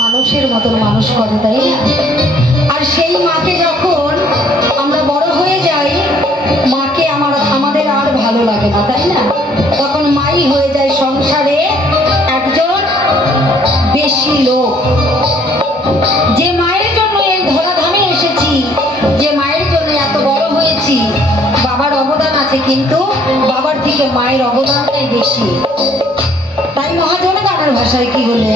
মানুষের মতন মানুষ করে, তাই না? আর সেই মাকে যখন আমরা বড় হয়ে যাই, মাকে আমাদের আর ভালো লাগে না, তাই না? তখন মাই হয়ে যায় সংসারে একজন বেশি লোক। যে মায়ের জন্য এই ধরাধামে এসেছি, যে মায়ের জন্য এত বড় হয়েছি, বাবার অবদান আছে, কিন্তু বাবার থেকে মায়ের অবদানটাই বেশি। তাই মহাজন গানের ভাষায় কি বলে,